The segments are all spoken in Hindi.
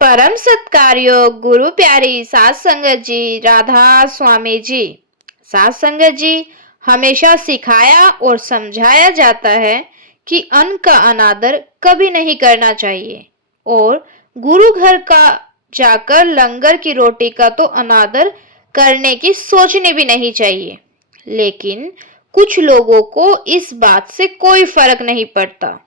परम सत्कार्योग्य गुरु प्यारी सात संगत जी, राधा स्वामी जी। सात संगत जी, हमेशा सिखाया और समझाया जाता है कि अन्न का अनादर कभी नहीं करना चाहिए और गुरु घर का जाकर लंगर की रोटी का तो अनादर करने की सोचनी भी नहीं चाहिए। लेकिन कुछ लोगों को इस बात से कोई फर्क नहीं पड़ता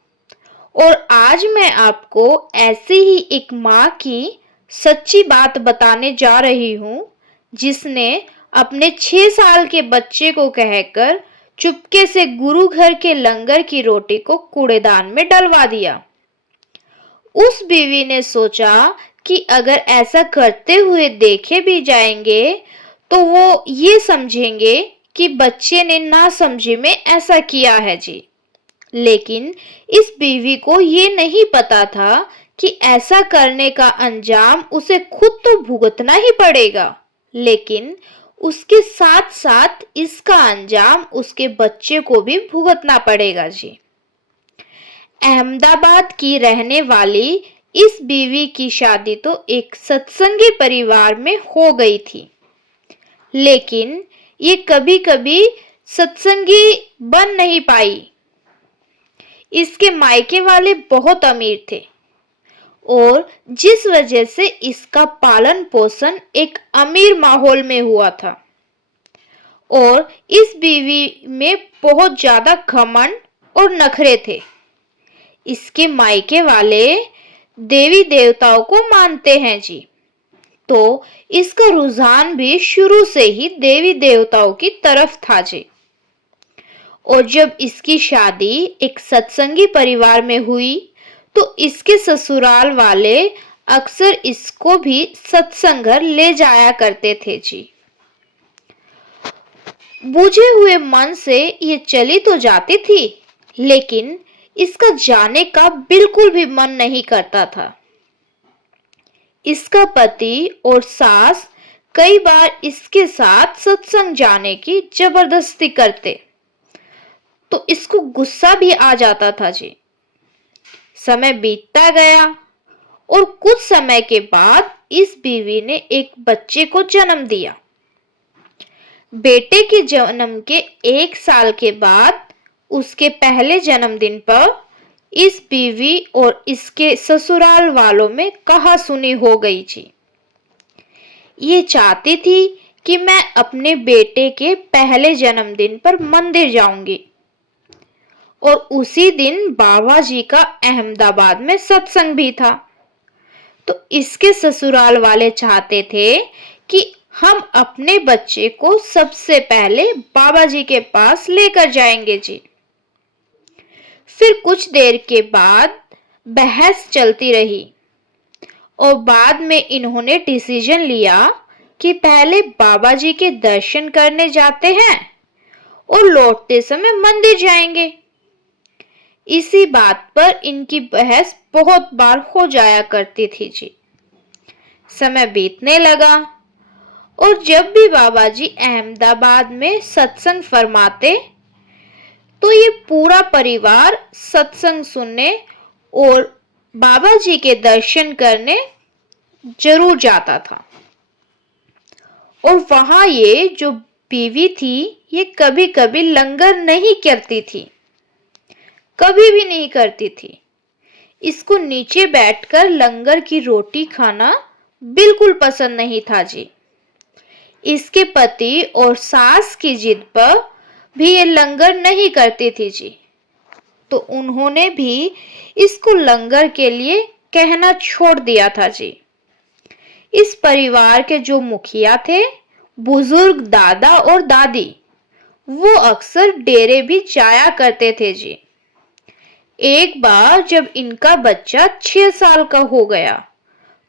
और आज मैं आपको ऐसी ही एक माँ की सच्ची बात बताने जा रही हूँ जिसने अपने 6 साल के बच्चे को कहकर चुपके से गुरु घर के लंगर की रोटी को कूड़ेदान में डलवा दिया। उस बीवी ने सोचा कि अगर ऐसा करते हुए देखे भी जाएंगे तो वो ये समझेंगे कि बच्चे ने नासमझी में ऐसा किया है जी। लेकिन इस बीवी को ये नहीं पता था कि ऐसा करने का अंजाम उसे खुद तो भुगतना ही पड़ेगा, लेकिन उसके साथ साथ इसका अंजाम उसके बच्चे को भी भुगतना पड़ेगा जी। अहमदाबाद की रहने वाली इस बीवी की शादी तो एक सत्संगी परिवार में हो गई थी, लेकिन ये कभी कभी सत्संगी बन नहीं पाई। इसके मायके वाले बहुत अमीर थे और जिस वजह से इसका पालन पोषण एक अमीर माहौल में हुआ था और इस बीवी में बहुत ज्यादा घमंड और नखरे थे। इसके मायके वाले देवी देवताओं को मानते हैं जी, तो इसका रुझान भी शुरू से ही देवी देवताओं की तरफ था जी। और जब इसकी शादी एक सत्संगी परिवार में हुई तो इसके ससुराल वाले अक्सर इसको भी सत्संग घर ले जाया करते थे जी। बुझे हुए मन से ये चली तो जाती थी, लेकिन इसका जाने का बिल्कुल भी मन नहीं करता था। इसका पति और सास कई बार इसके साथ सत्संग जाने की जबरदस्ती करते तो इसको गुस्सा भी आ जाता था जी। समय बीतता गया और कुछ समय के बाद इस बीवी ने एक बच्चे को जन्म दिया। बेटे के जन्म के 1 साल के बाद उसके पहले जन्मदिन पर इस बीवी और इसके ससुराल वालों में कहासुनी हो गई थी। ये चाहती थी कि मैं अपने बेटे के पहले जन्मदिन पर मंदिर जाऊंगी और उसी दिन बाबा जी का अहमदाबाद में सत्संग भी था। तो इसके ससुराल वाले चाहते थे कि हम अपने बच्चे को सबसे पहले बाबा जी के पास लेकर जाएंगे जी। फिर कुछ देर के बाद बहस चलती रही और बाद में इन्होंने डिसीजन लिया कि पहले बाबा जी के दर्शन करने जाते हैं और लौटते समय मंदिर जाएंगे। इसी बात पर इनकी बहस बहुत बार हो जाया करती थी जी। समय बीतने लगा और जब भी बाबा जी अहमदाबाद में सत्संग फरमाते तो ये पूरा परिवार सत्संग सुनने और बाबा जी के दर्शन करने जरूर जाता था। और वहां ये जो बीवी थी ये कभी कभी लंगर नहीं करती थी, कभी भी नहीं करती थी। इसको नीचे बैठकर लंगर की रोटी खाना बिल्कुल पसंद नहीं था जी। इसके पति और सास की जिद पर भी ये लंगर नहीं करती थी जी, तो उन्होंने भी इसको लंगर के लिए कहना छोड़ दिया था जी। इस परिवार के जो मुखिया थे, बुजुर्ग दादा और दादी, वो अक्सर डेरे भी जाया करते थे जी। एक बार जब इनका बच्चा 6 साल का हो गया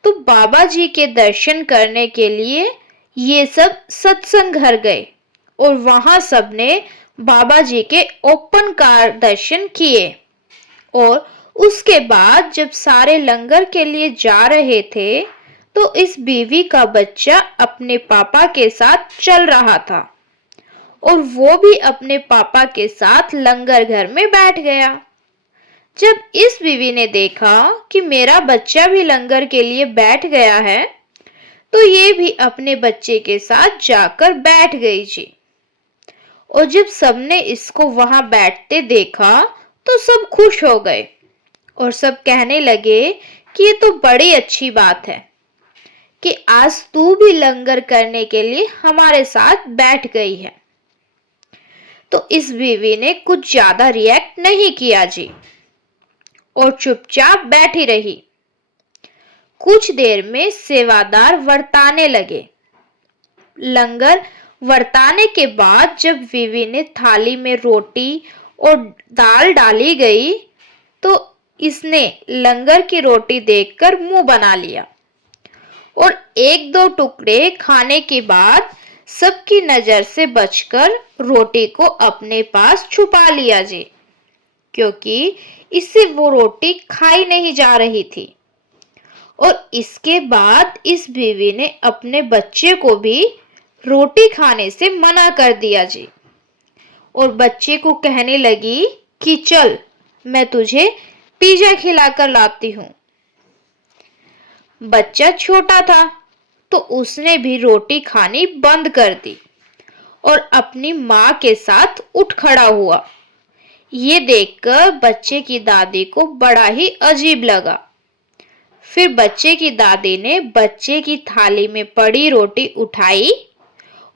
तो बाबा जी के दर्शन करने के लिए ये सब सत्संग घर गए और वहां सबने बाबा जी के ओपन कार दर्शन किए। और उसके बाद जब सारे लंगर के लिए जा रहे थे तो इस बीवी का बच्चा अपने पापा के साथ चल रहा था और वो भी अपने पापा के साथ लंगर घर में बैठ गया। जब इस बीवी ने देखा कि मेरा बच्चा भी लंगर के लिए बैठ गया है, तो ये भी अपने बच्चे के साथ जाकर बैठ गई जी। और जब सबने इसको वहां बैठते देखा, तो सब खुश हो गए और सब कहने लगे कि ये तो बड़ी अच्छी बात है कि आज तू भी लंगर करने के लिए हमारे साथ बैठ गई है। तो इस बीवी ने कुछ ज्यादा रिएक्ट नहीं किया जी और चुपचाप बैठी रही। कुछ देर में सेवादार वर्ताने लगे। लंगर वर्ताने के बाद जब बीवी ने थाली में रोटी और दाल डाली गई, तो इसने लंगर की रोटी देखकर मुंह बना लिया और एक दो टुकड़े खाने के बाद सबकी नजर से बचकर रोटी को अपने पास छुपा लिया जी, क्योंकि इससे वो रोटी खाई नहीं जा रही थी। और इसके बाद इस बीवी ने अपने बच्चे को भी रोटी खाने से मना कर दिया जी और बच्चे को कहने लगी कि चल, मैं तुझे पिज्जा खिलाकर लाती हूं। बच्चा छोटा था, तो उसने भी रोटी खानी बंद कर दी और अपनी मां के साथ उठ खड़ा हुआ। ये देखकर बच्चे की दादी को बड़ा ही अजीब लगा। फिर बच्चे की दादी ने बच्चे की थाली में पड़ी रोटी उठाई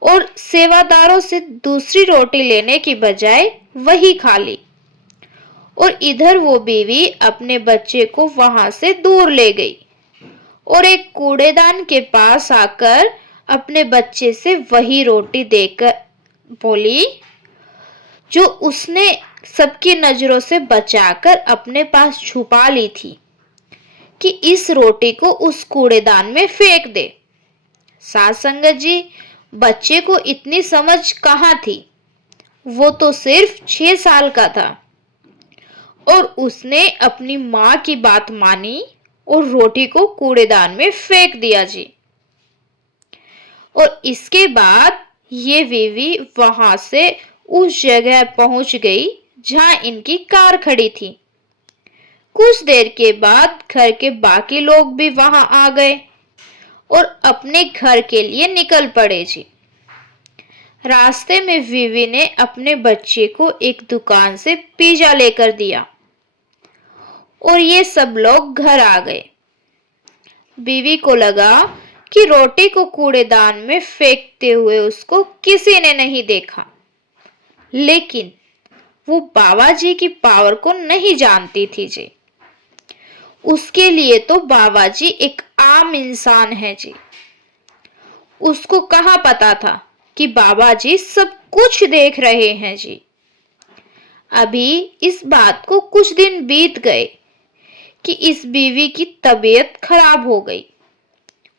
और सेवादारों से दूसरी रोटी लेने की बजाय वही खा ली। और इधर वो बीवी अपने बच्चे को वहां से दूर ले गई और एक कूड़ेदान के पास आकर अपने बच्चे से वही रोटी देकर बोली, जो उसने सबकी नजरों से बचाकर अपने पास छुपा ली थी, कि इस रोटी को उस कूड़ेदान में फेंक दे। साथ संगत जी, बच्चे को इतनी समझ कहाँ थी। वो तो सिर्फ 6 साल का था और उसने अपनी माँ की बात मानी और रोटी को कूड़ेदान में फेंक दिया जी। और इसके बाद ये बीवी वहां से उस जगह पहुंच गई जहां इनकी कार खड़ी थी। कुछ देर के बाद घर के बाकी लोग भी वहां आ गए और अपने घर के लिए निकल पड़े जी। रास्ते में बीवी ने अपने बच्चे को एक दुकान से पिज्जा लेकर दिया और ये सब लोग घर आ गए। बीवी को लगा कि रोटी को कूड़ेदान में फेंकते हुए उसको किसी ने नहीं देखा, लेकिन वो बाबा जी की पावर को नहीं जानती थी जी। उसके लिए तो बाबा जी एक आम इंसान है जी। उसको कहाँ पता था कि बाबा जी सब कुछ देख रहे हैं जी। अभी इस बात को कुछ दिन बीत गए कि इस बीवी की तबीयत खराब हो गई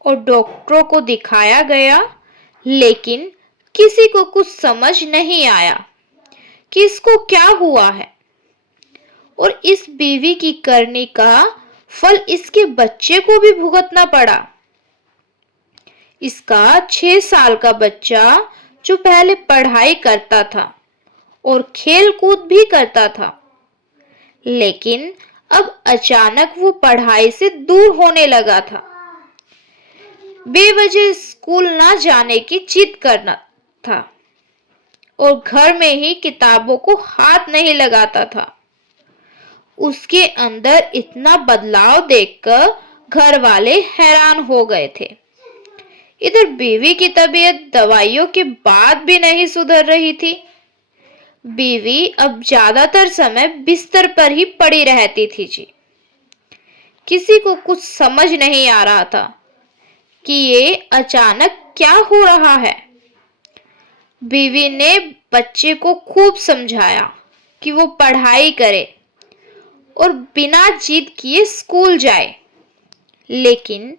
और डॉक्टरों को दिखाया गया, लेकिन किसी को कुछ समझ नहीं आया कि इसको क्या हुआ है। और इस बीवी की करनी का फल इसके बच्चे को भी भुगतना पड़ा। इसका 6 साल का बच्चा, जो पहले पढ़ाई करता था और खेल कूद भी करता था, लेकिन अब अचानक वो पढ़ाई से दूर होने लगा था। बेवजह स्कूल ना जाने की जिद करना था और घर में ही किताबों को हाथ नहीं लगाता था। उसके अंदर इतना बदलाव देखकर घर वाले हैरान हो गए थे। इधर बीवी की तबीयत दवाइयों के बाद भी नहीं सुधर रही थी। बीवी अब ज्यादातर समय बिस्तर पर ही पड़ी रहती थी जी। किसी को कुछ समझ नहीं आ रहा था कि ये अचानक क्या हो रहा है। बीवी ने बच्चे को खूब समझाया कि वो पढ़ाई करे और बिना जिद किए स्कूल जाए, लेकिन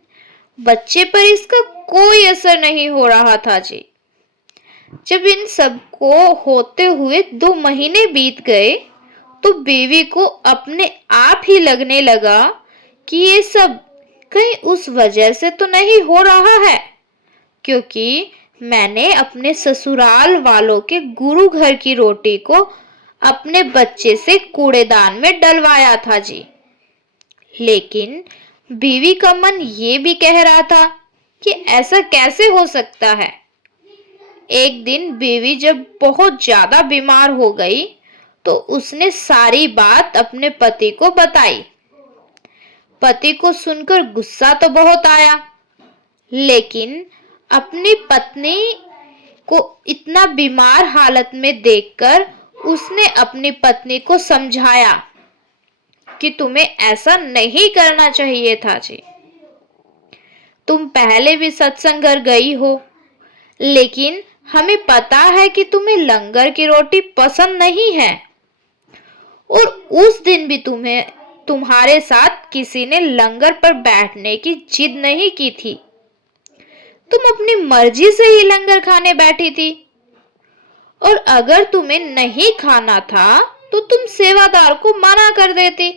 बच्चे पर इसका कोई असर नहीं हो रहा था जी। जब इन सब को होते हुए 2 महीने बीत गए, तो बीवी को अपने आप ही लगने लगा कि ये सब कहीं उस वजह से तो नहीं हो रहा है, क्योंकि मैंने अपने ससुराल वालों के गुरु घर की रोटी को अपने बच्चे से कूड़ेदान में डलवाया था जी। लेकिन बीवी का मन ये भी कह रहा था कि ऐसा कैसे हो सकता है। एक दिन बीवी जब बहुत ज्यादा बीमार हो गई तो उसने सारी बात अपने पति को बताई। पति को सुनकर गुस्सा तो बहुत आया, लेकिन अपनी पत्नी को इतना बीमार हालत में देखकर उसने अपनी पत्नी को समझाया कि तुम्हें ऐसा नहीं करना चाहिए था जी। तुम पहले भी सत्संग घर गई हो, लेकिन हमें पता है कि तुम्हें लंगर की रोटी पसंद नहीं है, और उस दिन भी तुम्हारे साथ किसी ने लंगर पर बैठने की जिद नहीं की थी। तुम अपनी मर्जी से ही लंगर खाने बैठी थी, और अगर तुम्हें नहीं खाना था तो तुम सेवादार को मना कर देती।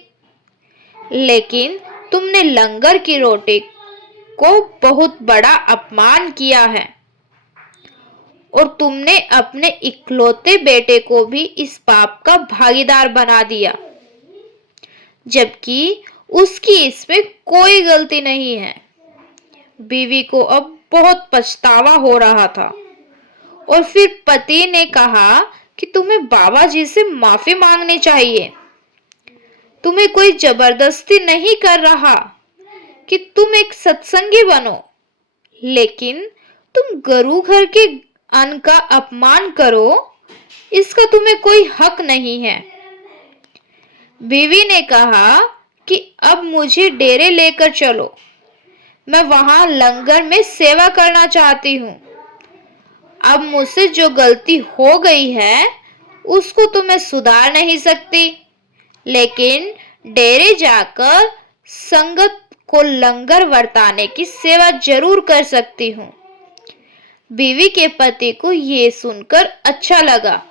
लेकिन तुमने लंगर की रोटी को बहुत बड़ा अपमान किया है, और तुमने अपने इकलौते बेटे को भी इस पाप का भागीदार बना दिया, जबकि उसकी इसमें कोई गलती नहीं है। बीवी को अब बहुत पछतावा हो रहा था, और फिर पति ने कहा कि तुम्हें बाबा जी से माफी मांगनी चाहिए। तुम्हें कोई जबरदस्ती नहीं कर रहा कि तुम एक सत्संगी बनो, लेकिन तुम गुरु घर के अन्न का अपमान करो, इसका तुम्हें कोई हक नहीं है। बीवी ने कहा कि अब मुझे डेरे लेकर चलो, मैं वहां लंगर में सेवा करना चाहती हूँ। अब मुझसे जो गलती हो गई है उसको तो मैं सुधार नहीं सकती, लेकिन डेरे जाकर संगत को लंगर वर्ताने की सेवा जरूर कर सकती हूँ। बीवी के पति को ये सुनकर अच्छा लगा,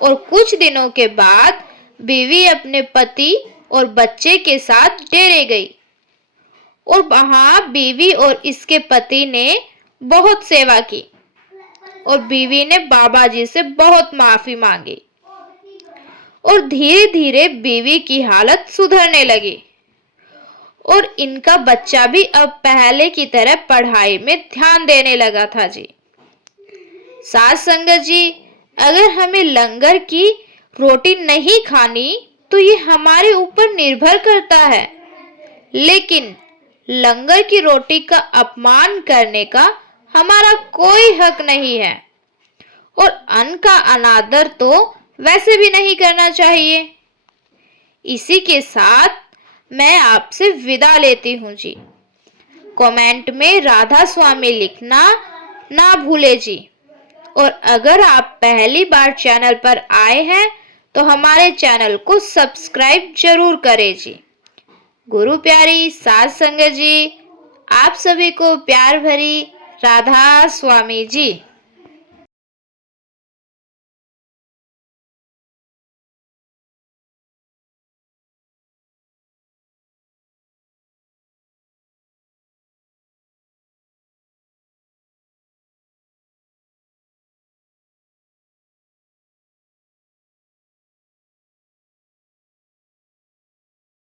और कुछ दिनों के बाद बीवी अपने पति और बच्चे के साथ डेरे गई, और वहां बीवी और इसके पति ने बहुत सेवा की, और बीवी ने बाबा जी से बहुत माफी मांगी, और धीरे धीरे बीवी की हालत सुधरने लगी, और इनका बच्चा भी अब पहले की तरह पढ़ाई में ध्यान देने लगा था जी। साथ संगत जी, अगर हमें लंगर की रोटी नहीं खानी तो ये हमारे ऊपर निर्भर करता है, लेकिन लंगर की रोटी का अपमान करने का हमारा कोई हक नहीं है, और अन्न का अनादर तो वैसे भी नहीं करना चाहिए। इसी के साथ मैं आपसे विदा लेती हूँ जी। कमेंट में राधा स्वामी लिखना ना भूले जी, और अगर आप पहली बार चैनल पर आए हैं तो हमारे चैनल को सब्सक्राइब जरूर करें जी। गुरु प्यारी साथ संगत जी, आप सभी को प्यार भरी राधा स्वामी जी।